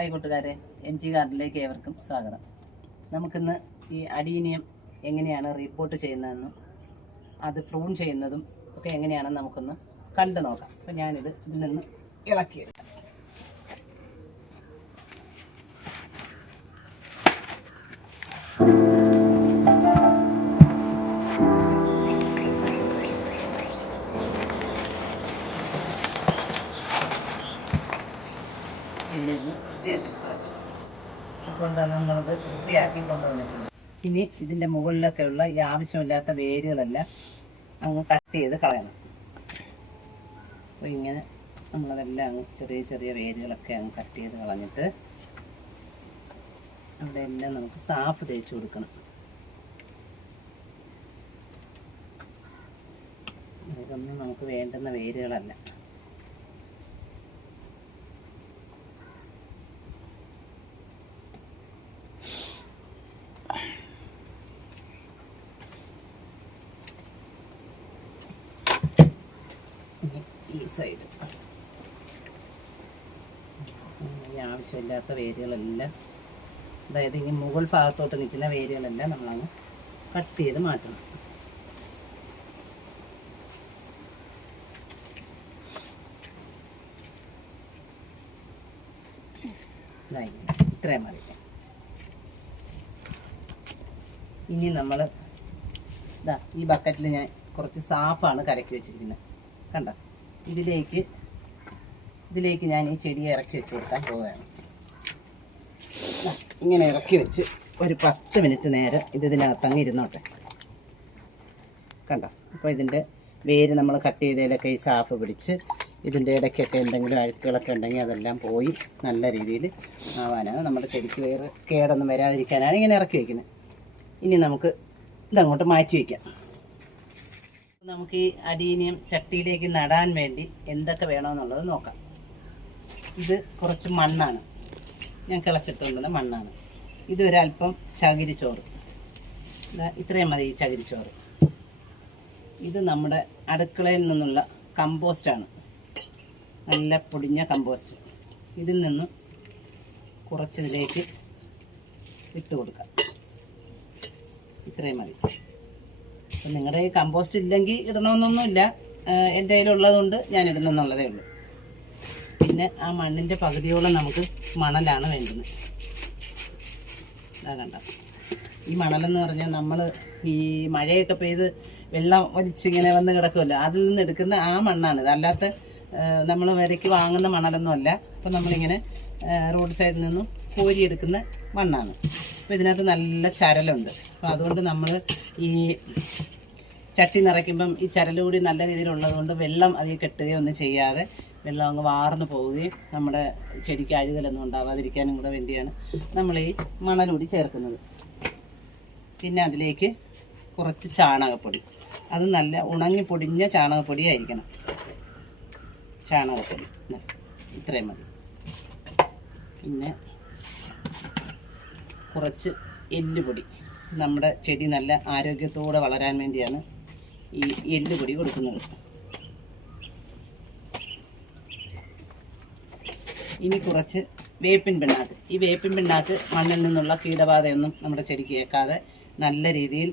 Hi കൂട്ടുകാരെ M G ഗാർഡിലേക്ക് ഏവർക്കും സ്വാഗതം. നമുക്കിന്ന് ഈ അടീനിയം എങ്ങനെയാണ് റിപ്പോർട്ട് ചെയ്യുന്നതെന്നും അത് പ്രൂൺ ചെയ്യുന്നതും ഒക്കെ എങ്ങനെയാണെന്ന് നമുക്കൊന്ന് കണ്ടു നോക്കാം. അപ്പം ഞാനിത് ഇതിൽ നിന്ന് ഇളക്കിയെടുക്കാം. കൊണ്ടാണ് നമ്മളത് വൃത്തിയാക്കി കൊണ്ടുവന്നിട്ടുണ്ട്. ഇനി ഇതിന്റെ മുകളിലൊക്കെ ഉള്ള ഈ ആവശ്യമില്ലാത്ത വേരുകളെല്ലാം അങ്ങ് കട്ട് ചെയ്ത് കളയണം. അപ്പോൾ ഇങ്ങനെ നമ്മളതെല്ലാം അങ്ങ് ചെറിയ ചെറിയ വേരുകളൊക്കെ അങ്ങ് കട്ട് ചെയ്ത് കളഞ്ഞിട്ട് അവിടെ എല്ലാം നമുക്ക് സാഫ് തേച്ച് കൊടുക്കണം. ഇതൊന്നും നമുക്ക് വേണ്ടുന്ന വേരുകളല്ല ഇനി ഈ സൈഡ് ഈ ആവശ്യമില്ലാത്ത വേരുകളെല്ലാം അതായത് ഈ മുകൾ ഭാഗത്തോട്ട് നിൽക്കുന്ന വേരുകളെല്ലാം നമ്മളങ്ങ് കട്ട് ചെയ്ത് മാറ്റണം. ഇത്രയും മതി. ഇനി നമ്മൾ ഇതാ ഈ ബക്കറ്റിൽ ഞാൻ കുറച്ച് സാഫാണ് കരക്കി വെച്ചിരിക്കുന്നത്. കണ്ട? ഇതിലേക്ക് ഇതിലേക്ക് ഞാൻ ഈ ചെടി ഇറക്കി വെച്ച് കൊടുക്കാൻ പോവുകയാണ്. ഇങ്ങനെ ഇറക്കി വെച്ച് ഒരു പത്ത് മിനിറ്റ് നേരം ഇത് ഇതിനകത്തങ്ങ് ഇരുന്നോട്ടെ. കണ്ടോ? അപ്പോൾ ഇതിന്റെ വേര് നമ്മൾ കട്ട് ചെയ്തതിലൊക്കെ ഈ സാഫ് പിടിച്ച് ഇതിന്റെ ഇടയ്ക്കൊക്കെ എന്തെങ്കിലും അഴുക്കുകളൊക്കെ ഉണ്ടെങ്കിൽ അതെല്ലാം പോയി നല്ല രീതിയിൽ ആവാനാണ്. നമ്മുടെ ചെടിക്ക് വേറെ കേടൊന്നും വരാതിരിക്കാനാണ് ഇങ്ങനെ ഇറക്കി വയ്ക്കുന്നത് ഇനി നമുക്ക് ഇതങ്ങോട്ട് മാറ്റി വയ്ക്കാം നമുക്ക് ഈ അടീനിയം ചട്ടിയിലേക്ക് നടാൻ വേണ്ടി എന്തൊക്കെ വേണമെന്നുള്ളത് നോക്കാം. ഇത് കുറച്ച് മണ്ണാണ്. ഞാൻ കിളച്ചിട്ടുകൊണ്ടുവന്ന മണ്ണാണ്. ഇത് ഒരല്പം ചോറ് ഇത്രയും മതി ഈ ചോറ് ഇത് നമ്മുടെ അടുക്കളയിൽ നിന്നുള്ള കമ്പോസ്റ്റാണ്. നല്ല പൊടിഞ്ഞ കമ്പോസ്റ്റ്. ഇതിൽ നിന്ന് കുറച്ചിതിലേക്ക് ഇട്ട് കൊടുക്കാം. ഇത്രയും മതി. അപ്പം നിങ്ങളുടെ ഈ കമ്പോസ്റ്റ് ഇല്ലെങ്കിൽ ഇടണമെന്നൊന്നുമില്ല. എന്റെ കയ്യിലുള്ളതുകൊണ്ട് ഞാൻ ഇടുന്നെന്നുള്ളതേ ഉള്ളൂ. പിന്നെ ആ മണ്ണിന്റെ പകുതിയോളം നമുക്ക് മണലാണ് വേണ്ടത് ഇതാ കണ്ട. ഈ മണലെന്ന് പറഞ്ഞാൽ നമ്മൾ ഈ മഴയൊക്കെ പെയ്ത് വെള്ളം ഒലിച്ചിങ്ങനെ വന്ന് കിടക്കുമല്ലോ അതിൽ നിന്ന് എടുക്കുന്ന ആ മണ്ണാണ്. അല്ലാത്ത നമ്മൾ വരയ്ക്ക് വാങ്ങുന്ന മണലൊന്നുമല്ല അപ്പം നമ്മളിങ്ങനെ റോഡ് സൈഡിൽ നിന്നും കോരിയെടുക്കുന്ന മണ്ണാണ്. അപ്പോൾ ഇതിനകത്ത് നല്ല ചരലുണ്ട്. അപ്പോൾ അതുകൊണ്ട് നമ്മൾ ഈ ചട്ടി നിറയ്ക്കുമ്പം ഈ ചരൽ കൂടി നല്ല രീതിയിലുള്ളതുകൊണ്ട് വെള്ളം അതിൽ കെട്ടുകയൊന്നും ചെയ്യാതെ വെള്ളം അങ്ങ് വാർന്നു പോവുകയും നമ്മുടെ ചെടിക്ക് അഴുകലൊന്നും ഉണ്ടാവാതിരിക്കാനും കൂടെ വേണ്ടിയാണ് നമ്മൾ ഈ മണലൂടി ചേർക്കുന്നത്. പിന്നെ അതിലേക്ക് കുറച്ച് ചാണകപ്പൊടി. അത് നല്ല ഉണങ്ങി പൊടിഞ്ഞ ചാണകപ്പൊടി ആയിരിക്കണം. ചാണകപ്പൊടി. ഇത്രയും മതി. പിന്നെ കുറച്ച് എല്ലുപൊടി. നമ്മുടെ ചെടി നല്ല ആരോഗ്യത്തോടെ വളരാൻ വേണ്ടിയാണ് ഈ എല്ലുപൊടി കൊടുക്കുന്നത്. ഇനി കുറച്ച് വേപ്പിൻ പിണ്ണാക്ക്. ഈ വേപ്പിൻ പിണ്ണാക്ക് മണ്ണിൽ നിന്നുള്ള കീടബാധയൊന്നും നമ്മുടെ ചെടിക്ക് കേൾക്കാതെ നല്ല രീതിയിൽ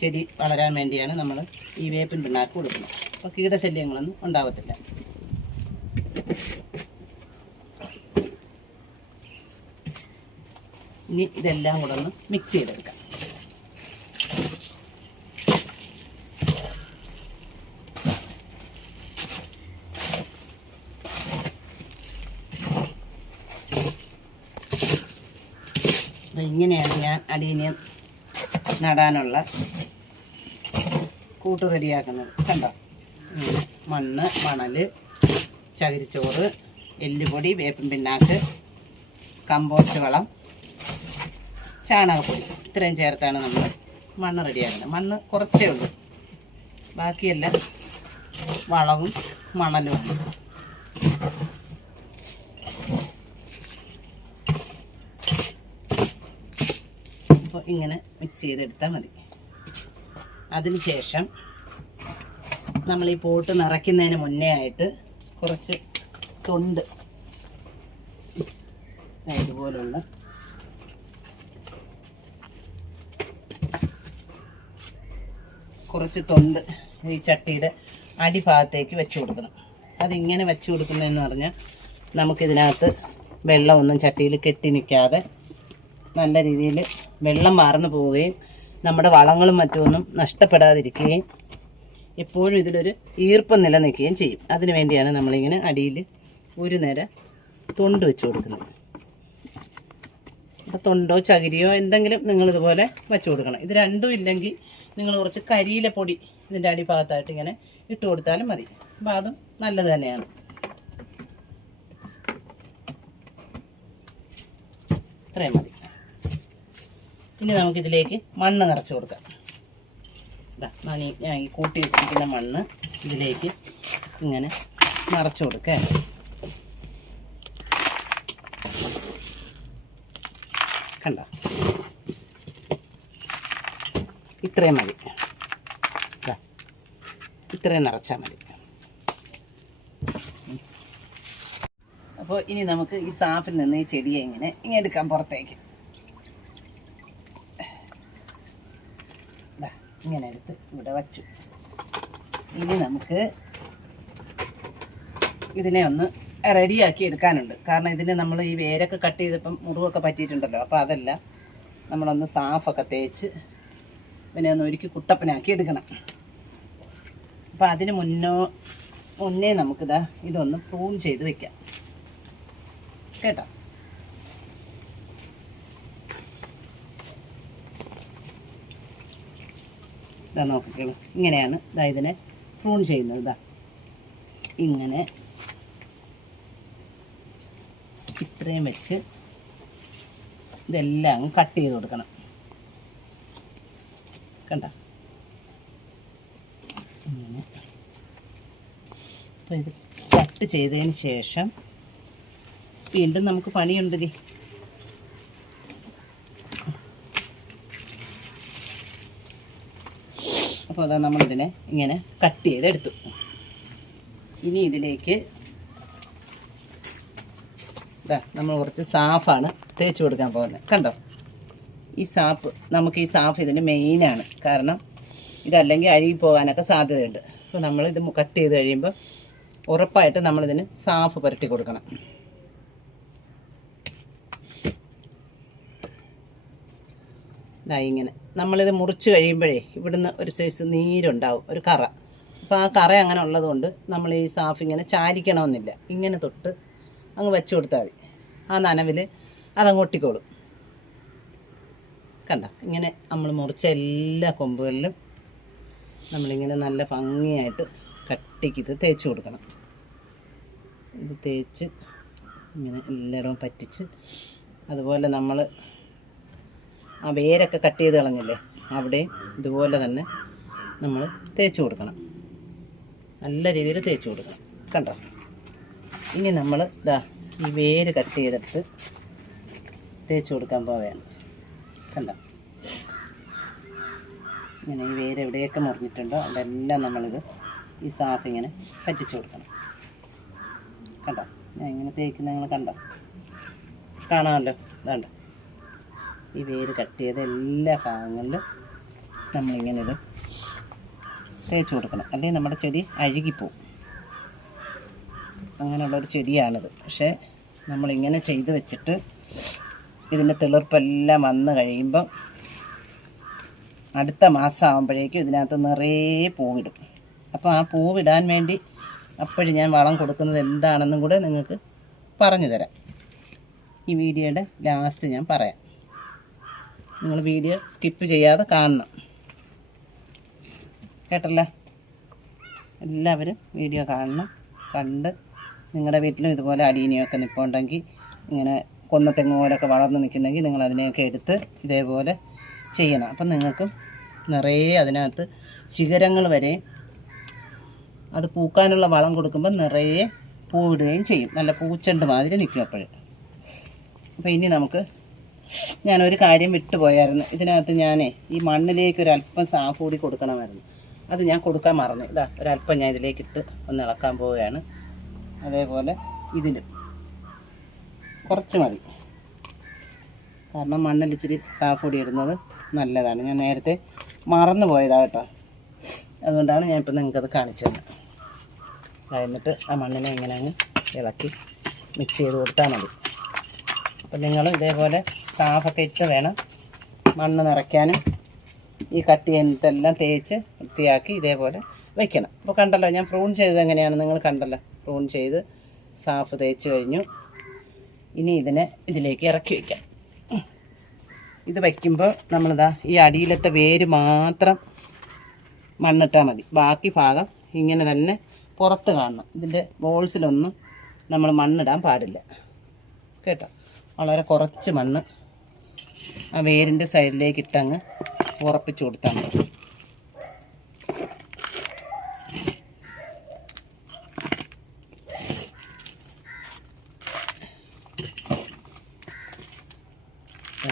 ചെടി വളരാൻ വേണ്ടിയാണ് നമ്മൾ ഈ വേപ്പിൻ പിണ്ണാക്ക് കൊടുക്കുന്നത്. അപ്പോൾ കീടശല്യങ്ങളൊന്നും ഉണ്ടാവത്തില്ല. ഇനി ഇതെല്ലാം കൂടെ ഒന്ന് മിക്സ് ചെയ്തെടുക്കാം. ഇങ്ങനെയാണ് ഞാൻ അടീനെ നടാനുള്ള കൂട്ട് റെഡിയാക്കുന്നത്. കണ്ടോ? മണ്ണ് മണൽ ചകിരിച്ചോറ് എല്ലുപൊടി വേപ്പൻ പിണ്ണാക്ക് കമ്പോസ്റ്റ് വളം ചാണകപ്പൊടി. ഇത്രയും ചേർത്താണ് നമ്മൾ മണ്ണ് റെഡിയാക്കുന്നത്. മണ്ണ് കുറച്ചേ ഉള്ളൂ. ബാക്കിയെല്ലാം വളവും മണലും ആണ് അപ്പോൾ ഇങ്ങനെ മിക്സ് ചെയ്തെടുത്താൽ മതി. അതിനുശേഷം നമ്മൾ ഈ പോട്ട് നിറയ്ക്കുന്നതിന് മുന്നേ ആയിട്ട് കുറച്ച് തൊണ്ട് ഇതുപോലുള്ള കുറച്ച് തൊണ്ട് ഈ ചട്ടിയുടെ അടിഭാഗത്തേക്ക് വെച്ച് കൊടുക്കണം. അതിങ്ങനെ വെച്ച് കൊടുക്കുന്നതെന്ന് പറഞ്ഞാൽ നമുക്കിതിനകത്ത് വെള്ളമൊന്നും ചട്ടിയിൽ കെട്ടി നിൽക്കാതെ നല്ല രീതിയിൽ വെള്ളം വാർന്നു പോവുകയും നമ്മുടെ വളങ്ങളും മറ്റുമൊന്നും നഷ്ടപ്പെടാതിരിക്കുകയും എപ്പോഴും ഇതിലൊരു ഈർപ്പം നിലനിൽക്കുകയും ചെയ്യും. അതിനു വേണ്ടിയാണ് നമ്മളിങ്ങനെ അടിയിൽ ഒരു നേരം തൊണ്ട് വെച്ച് കൊടുക്കുന്നത്. അപ്പോൾ തൊണ്ടോ ചകിരിയോ എന്തെങ്കിലും നിങ്ങൾ ഇതുപോലെ വെച്ച് കൊടുക്കണം. ഇത് രണ്ടും ഇല്ലെങ്കിൽ നിങ്ങൾ കുറച്ച് കരിയില പൊടി ഇതിന്റെ അടിഭാഗത്തായിട്ട് ഇങ്ങനെ ഇട്ട് കൊടുത്താലും മതി. അപ്പോൾ അതും നല്ലത് തന്നെയാണ്. ഇത്രയും മതി. ഇനി നമുക്കിതിലേക്ക് മണ്ണ് നിറച്ച് കൊടുക്കാം. ഇതാ ഞാൻ ഞാൻ ഈ കൂട്ടി വെച്ചിരിക്കുന്ന മണ്ണ് ഇതിലേക്ക് ഇങ്ങനെ നിറച്ച് കൊടുക്കുക കണ്ട? ഇത്രയും മതി. ഇത്രയും നിറച്ചാൽ മതി. അപ്പോൾ ഇനി നമുക്ക് ഈ സാഫിൽ നിന്ന് ഈ ചെടിയെ ഇങ്ങനെ ഇങ്ങനെ എടുക്കാം പുറത്തേക്ക്. ഇങ്ങനെ എടുത്ത് ഇവിടെ വച്ചു. ഇനി നമുക്ക് ഇതിനെ ഒന്ന് റെഡിയാക്കി എടുക്കാനുണ്ട്. കാരണം ഇതിന് നമ്മൾ ഈ വേരൊക്കെ കട്ട് ചെയ്തപ്പം മുറിവൊക്കെ പറ്റിയിട്ടുണ്ടല്ലോ. അപ്പോൾ അതല്ല നമ്മളൊന്ന് സാഫൊക്കെ തേച്ച് പിന്നെ ഒന്ന് ഒരുക്കി കുട്ടപ്പനാക്കി എടുക്കണം. അപ്പോൾ അതിന് മുന്നോ മുന്നേ നമുക്കിതാ ഇതൊന്ന് പ്രൂൺ ചെയ്ത് വെക്കാം. കേട്ടോ? ഇതാ നോക്കിക്കോളൂ ഇങ്ങനെയാണ് ഇതാ ഇതിനെ പ്രൂൺ ചെയ്യുന്നത് ഇതാ. ഇങ്ങനെ ഇത്രയും വെച്ച് ഇതെല്ലാം കട്ട് ചെയ്ത് കൊടുക്കണം. കണ്ട? ഇങ്ങനെ. അപ്പോൾ ഇത് കട്ട് ചെയ്തതിന് ശേഷം വീണ്ടും നമുക്ക് പണിയുണ്ട് അപ്പോൾ അതാ നമ്മളിതിനെ ഇങ്ങനെ കട്ട് ചെയ്തെടുത്തു. ഇനി ഇതിലേക്ക് ഇതാ നമ്മൾ കുറച്ച് സാഫാണ് തേച്ച് കൊടുക്കാൻ പോകുന്നത്. കണ്ടോ? ഈ സാപ്പ് നമുക്ക് ഈ സാഫ് ഇതിന് മെയിനാണ്. കാരണം ഇതല്ലെങ്കിൽ അഴുകി പോകാനൊക്കെ സാധ്യതയുണ്ട്. അപ്പോൾ നമ്മളിത് കട്ട് ചെയ്ത് കഴിയുമ്പോൾ ഉറപ്പായിട്ട് നമ്മളിതിന് സാഫ് പുരട്ടി കൊടുക്കണം. ഇതാ ഇങ്ങനെ. നമ്മളിത് മുറിച്ച് കഴിയുമ്പോഴേ ഇവിടുന്ന് ഒരു സൈസ് നീരുണ്ടാവും ഒരു കറ. അപ്പോൾ ആ കറ അങ്ങനെ ഉള്ളതുകൊണ്ട് നമ്മൾ ഈ സാഫ് ഇങ്ങനെ ചാരിക്കണമെന്നില്ല. ഇങ്ങനെ തൊട്ട് അങ്ങ് വെച്ച് കൊടുത്താൽ മതി. ആ നനവിൽ അതങ്ങ് ഒട്ടിക്കോളും. കണ്ട? ഇങ്ങനെ നമ്മൾ മുറിച്ച എല്ലാ കൊമ്പുകളിലും നമ്മളിങ്ങനെ നല്ല ഭംഗിയായിട്ട് കട്ടിക്ക് ഇത് തേച്ച് കൊടുക്കണം. ഇത് തേച്ച് ഇങ്ങനെ എല്ലായിടവും പറ്റിച്ച് അതുപോലെ നമ്മൾ ആ വേരൊക്കെ കട്ട് ചെയ്ത് കളഞ്ഞില്ലേ? അവിടെയും ഇതുപോലെ തന്നെ നമ്മൾ തേച്ച് കൊടുക്കണം. നല്ല രീതിയിൽ തേച്ച് കൊടുക്കണം. കണ്ടോ? ഇനി നമ്മൾ ഇതാ ഈ വേര് കട്ട് ചെയ്തെടുത്ത് തേച്ച് കൊടുക്കാൻ പോവുകയാണ്. കണ്ടോ? ഇങ്ങനെ ഈ വേര് എവിടെയൊക്കെ മുറിഞ്ഞിട്ടുണ്ടോ അതെല്ലാം നമ്മളിത് ഈ സാഫ് ഇങ്ങനെ പറ്റിച്ചു കൊടുക്കണം. കണ്ടോ? ഞാൻ ഇങ്ങനെ തേക്കുന്ന നിങ്ങൾ കണ്ടോ? കാണാമല്ലോ. ഇതാണ്ടോ? ഈ വേര് കട്ട് ചെയ്ത എല്ലാ ഭാഗങ്ങളിലും നമ്മളിങ്ങനെ ഇത് തേച്ച് കൊടുക്കണം. അല്ലെങ്കിൽ നമ്മുടെ ചെടി അഴുകിപ്പോവും. അങ്ങനെയുള്ളൊരു ചെടിയാണിത്. പക്ഷേ നമ്മളിങ്ങനെ ചെയ്ത് വെച്ചിട്ട് ഇതിന്റെ തിളിർപ്പെല്ലാം വന്ന് കഴിയുമ്പം അടുത്ത മാസം ആകുമ്പോഴേക്കും ഇതിനകത്ത് നിറയെ പൂവിടും. അപ്പോൾ ആ പൂവിടാൻ വേണ്ടി അപ്പോഴും ഞാൻ വളം കൊടുക്കുന്നത് എന്താണെന്നും കൂടെ നിങ്ങൾക്ക് പറഞ്ഞു തരാം. ഈ വീഡിയോയുടെ ലാസ്റ്റ് ഞാൻ പറയാം. നിങ്ങൾ വീഡിയോ സ്കിപ്പ് ചെയ്യാതെ കാണണം. കേട്ടല്ലേ? എല്ലാവരും വീഡിയോ കാണണം. കണ്ട് നിങ്ങളുടെ വീട്ടിലും ഇതുപോലെ അടീനിയൊക്കെ നിൽപ്പുണ്ടെങ്കിൽ ഇങ്ങനെ കൊന്നത്തെങ്ങ് പോലൊക്കെ വളർന്ന് നിൽക്കുന്നെങ്കിൽ നിങ്ങൾ അതിനെയൊക്കെ എടുത്ത് ഇതേപോലെ ചെയ്യണം. അപ്പം നിങ്ങൾക്കും നിറയെ അതിനകത്ത് ശിഖരങ്ങൾ വരെ അത് പൂക്കാനുള്ള വളം കൊടുക്കുമ്പോൾ നിറയെ പൂവിടുകയും ചെയ്യും. നല്ല പൂച്ചെണ്ട് മാതിരി നിൽക്കും അപ്പോൾ ഇനി നമുക്ക് ഞാനൊരു കാര്യം വിട്ടുപോയായിരുന്നു. ഇതിനകത്ത് ഞാനേ ഈ മണ്ണിലേക്ക് ഒരല്പം സാഫ് കൂടി കൊടുക്കണമായിരുന്നു. അത് ഞാൻ കൊടുക്കാൻ മറന്നു. ഇതാ ഒരല്പം ഞാൻ ഇതിലേക്ക് ഇട്ട് ഒന്ന് ഇളക്കാൻ പോവുകയാണ്. അതേപോലെ ഇതിലും. കുറച്ച് മതി. കാരണം മണ്ണിൽ ഇച്ചിരി കൂടി ഇടുന്നത് നല്ലതാണ്. ഞാൻ നേരത്തെ മറന്നു പോയതാണ് കേട്ടോ. അതുകൊണ്ടാണ് ഞാൻ ഇപ്പം നിങ്ങൾക്കത് കാണിച്ചു തന്നത്. കഴിഞ്ഞിട്ട് എന്നിട്ട് ആ മണ്ണിനെ ഇങ്ങനെ അങ്ങ് ഇളക്കി മിക്സ് ചെയ്ത് കൊടുത്താൽ മതി. അപ്പം നിങ്ങൾ ഇതേപോലെ സാഫൊക്കെ ഇട്ട് വേണം മണ്ണ് നിറയ്ക്കാനും. ഈ കട്ടി എന്തെല്ലാം തേച്ച് വൃത്തിയാക്കി ഇതേപോലെ വെക്കണം. അപ്പോൾ കണ്ടല്ലോ ഞാൻ പ്രൂൺ ചെയ്തത് എങ്ങനെയാണ് നിങ്ങൾ കണ്ടല്ലോ? പ്രൂൺ ചെയ്ത് സാഫ് തേച്ച് കഴിഞ്ഞു. ഇനി ഇതിനെ ഇതിലേക്ക് ഇറക്കി വയ്ക്കാം ഇത് വയ്ക്കുമ്പോൾ നമ്മളിതാ ഈ അടിയിലത്തെ വേര് മാത്രം മണ്ണിട്ടാൽ മതി. ബാക്കി ഭാഗം ഇങ്ങനെ തന്നെ പുറത്ത് കാണണം. ഇതിന്റെ ബോൾസിലൊന്നും നമ്മൾ മണ്ണിടാൻ പാടില്ല. കേട്ടോ? വളരെ കുറച്ച് മണ്ണ് ആ വേരിന്റെ സൈഡിലേക്ക് ഇട്ടങ്ങ് ഉറപ്പിച്ച് കൊടുത്താൽ മതി.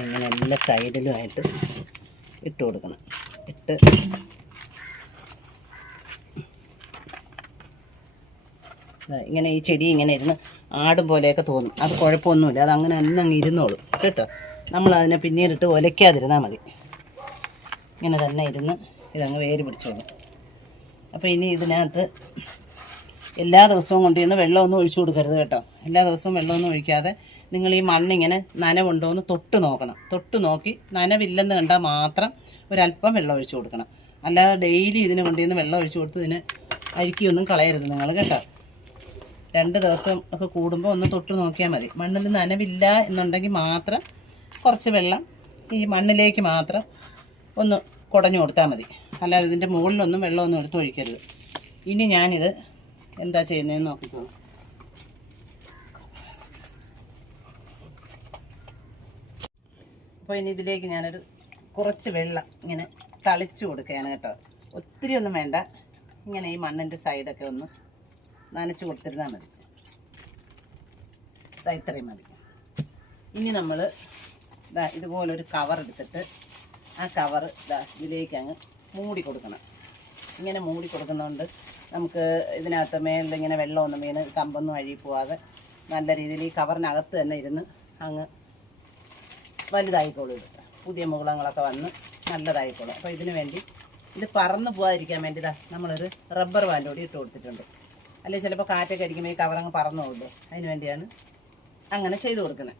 അങ്ങനെ എല്ലാ സൈഡിലുമായിട്ട് ഇട്ട് കൊടുക്കണം. ഇട്ട് ഇങ്ങനെ ഈ ചെടി ഇങ്ങനെ ഇരുന്ന് ആടും പോലെയൊക്കെ തോന്നും. അത് കുഴപ്പമൊന്നുമില്ല. അത് അങ്ങനെ തന്നെ ഇരുന്നോളും. കേട്ടോ? നമ്മൾ അതിനെ പിന്നീടിട്ട് ഒലയ്ക്കാതിരുന്നാൽ മതി. ഇങ്ങനെ തന്നെ ഇരുന്ന് ഇതങ്ങ് വേര് പിടിച്ചോളും. അപ്പോൾ ഇനി ഇതിനകത്ത് എല്ലാ ദിവസവും കൊണ്ടുവന്ന് വെള്ളമൊന്നും ഒഴിച്ചു കൊടുക്കരുത് കേട്ടോ. എല്ലാ ദിവസവും വെള്ളമൊന്നും ഒഴിക്കാതെ നിങ്ങൾ ഈ മണ്ണിങ്ങനെ നനവുണ്ടോ എന്ന് തൊട്ട് നോക്കണം. തൊട്ട് നോക്കി നനവില്ലെന്ന് കണ്ടാൽ മാത്രം ഒരല്പം വെള്ളം ഒഴിച്ചു കൊടുക്കണം. അല്ലാതെ ഡെയിലി ഇതിന് കൊണ്ടുവന്ന് വെള്ളം ഒഴിച്ചു കൊടുത്ത് ഇതിന് അഴുക്കിയൊന്നും കളയരുത് നിങ്ങൾ കേട്ടോ. രണ്ട് ദിവസം ഒക്കെ കൂടുമ്പോൾ ഒന്ന് തൊട്ട് നോക്കിയാൽ മതി. മണ്ണിൽ നനവില്ല എന്നുണ്ടെങ്കിൽ മാത്രം കുറച്ച് വെള്ളം ഈ മണ്ണിലേക്ക് മാത്രം ഒന്ന് കുടഞ്ഞു കൊടുത്താൽ മതി. അല്ലാതെ ഇതിന്റെ മുകളിലൊന്നും വെള്ളമൊന്നും എടുത്ത് ഒഴിക്കരുത്. ഇനി ഞാനിത് എന്താ ചെയ്യുന്നതെന്ന് നോക്കിക്കോളൂ. അപ്പോൾ ഇനി ഇതിലേക്ക് ഞാനൊരു കുറച്ച് വെള്ളം ഇങ്ങനെ തളിച്ചു കൊടുക്കുകയാണ് കേട്ടോ. ഒത്തിരി ഒന്നും വേണ്ട. ഇങ്ങനെ ഈ മണ്ണിന്റെ സൈഡൊക്കെ ഒന്ന് നനച്ചു കൊടുത്തിരുന്നാൽ മതി. ഇത്രയും മതി. ഇനി നമ്മൾ ഇതാ ഇതുപോലൊരു കവർ എടുത്തിട്ട് ആ കവർ ഇതാ ഇതിലേക്ക് അങ്ങ് മൂടി കൊടുക്കണം. ഇങ്ങനെ മൂടി കൊടുക്കുന്നതുകൊണ്ട് നമുക്ക് ഇതിനകത്ത് മേലെ ഇങ്ങനെ വെള്ളമൊന്നും വീണ് കമ്പൊന്നും അഴുകി പോവാതെ നല്ല രീതിയിൽ ഈ കവറിനകത്ത് തന്നെ ഇരുന്ന് അങ്ങ് വലുതായിക്കോളൂ ഇത്. പുതിയ മുകുളങ്ങളൊക്കെ വന്ന് നല്ലതായിക്കോളും. അപ്പോൾ ഇതിന് വേണ്ടി ഇത് പറന്നു പോകാതിരിക്കാൻ വേണ്ടി ഇതാ നമ്മളൊരു റബ്ബർ ബാൻഡ് കൂടി ഇട്ട് കൊടുത്തിട്ടുണ്ട്. അല്ലെങ്കിൽ ചിലപ്പോൾ കാറ്റൊക്കെ അടിക്കുമ്പോൾ ഈ കവറങ്ങ് പറന്നു പോകില്ലേ അതിന് വേണ്ടിയാണ് അങ്ങനെ ചെയ്തു കൊടുക്കുന്നത്.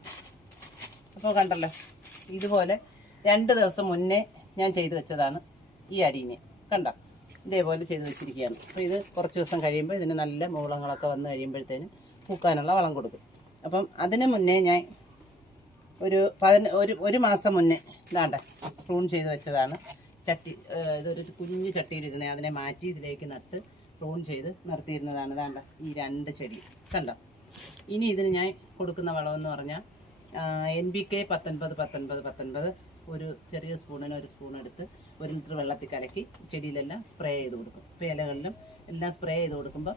അപ്പോൾ കണ്ടല്ലോ ഇതുപോലെ രണ്ട് ദിവസം മുന്നേ ഞാൻ ചെയ്തു വെച്ചതാണ് ഈ അടീനെ. കണ്ടോ? ഇതേപോലെ ചെയ്തു വെച്ചിരിക്കുകയാണ്. അപ്പോൾ ഇത് കുറച്ച് ദിവസം കഴിയുമ്പോൾ ഇതിന് നല്ല മൂളങ്ങളൊക്കെ വന്ന് കഴിയുമ്പോഴത്തേന് പൂക്കാനുള്ള വളം കൊടുക്കും. അപ്പം അതിന് മുന്നേ ഞാൻ ഒരു പതിന ഒരു ഒരു മാസം മുന്നേ ഇതാണ്ട പ്രൂൺ ചെയ്ത് വെച്ചതാണ്. ചട്ടി ഇതൊരു കുഞ്ഞു ചട്ടിയിലിരുന്നേ അതിനെ മാറ്റി ഇതിലേക്ക് നട്ട് പ്രൂൺ ചെയ്ത് നിർത്തിയിരുന്നതാണ്. ഇതാണ്ട ഈ രണ്ട് ചെടി. കണ്ടോ? ഇനി ഇതിന് ഞാൻ കൊടുക്കുന്ന വളമെന്ന് പറഞ്ഞാൽ എൻ ബി കെ പത്തൊൻപത് പത്തൊൻപത് പത്തൊൻപത്. ഒരു ചെറിയ സ്പൂണിന് ഒരു സ്പൂൺ എടുത്ത് ഒരു ലിറ്റർ വെള്ളത്തിൽ കലക്കി ചെടിയിലെല്ലാം സ്പ്രേ ചെയ്ത് കൊടുക്കും. ഇപ്പോൾ ഇലകളിലും എല്ലാം സ്പ്രേ ചെയ്ത് കൊടുക്കുമ്പോൾ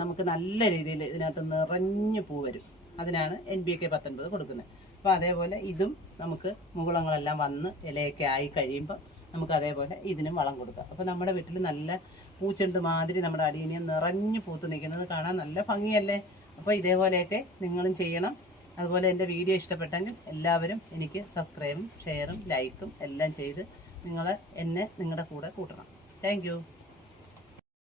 നമുക്ക് നല്ല രീതിയിൽ ഇതിനകത്ത് നിറഞ്ഞ് പൂ വരും. അതിനാണ് എൻ ബി കെ പത്തൊൻപത് കൊടുക്കുന്നത്. അപ്പോൾ അതേപോലെ ഇതും നമുക്ക് മുകുളങ്ങളെല്ലാം വന്ന് ഇലയൊക്കെ ആയി കഴിയുമ്പോൾ നമുക്ക് അതേപോലെ ഇതിനും വളം കൊടുക്കാം. അപ്പോൾ നമ്മുടെ വീട്ടിൽ നല്ല പൂച്ചെണ്ട് മാതിരി നമ്മുടെ അടിയനിയം നിറഞ്ഞ് പൂത്ത് നിൽക്കുന്നത് കാണാൻ നല്ല ഭംഗിയല്ലേ? അപ്പോൾ ഇതേപോലെയൊക്കെ നിങ്ങളും ചെയ്യണം. അതുപോലെ എന്റെ വീഡിയോ ഇഷ്ടപ്പെട്ടെങ്കിൽ എല്ലാവരും എനിക്ക് സബ്സ്ക്രൈബും ഷെയറും ലൈക്കും എല്ലാം ചെയ്ത് നിങ്ങൾ എന്നെ നിങ്ങളുടെ കൂടെ കൂട്ടണം. താങ്ക്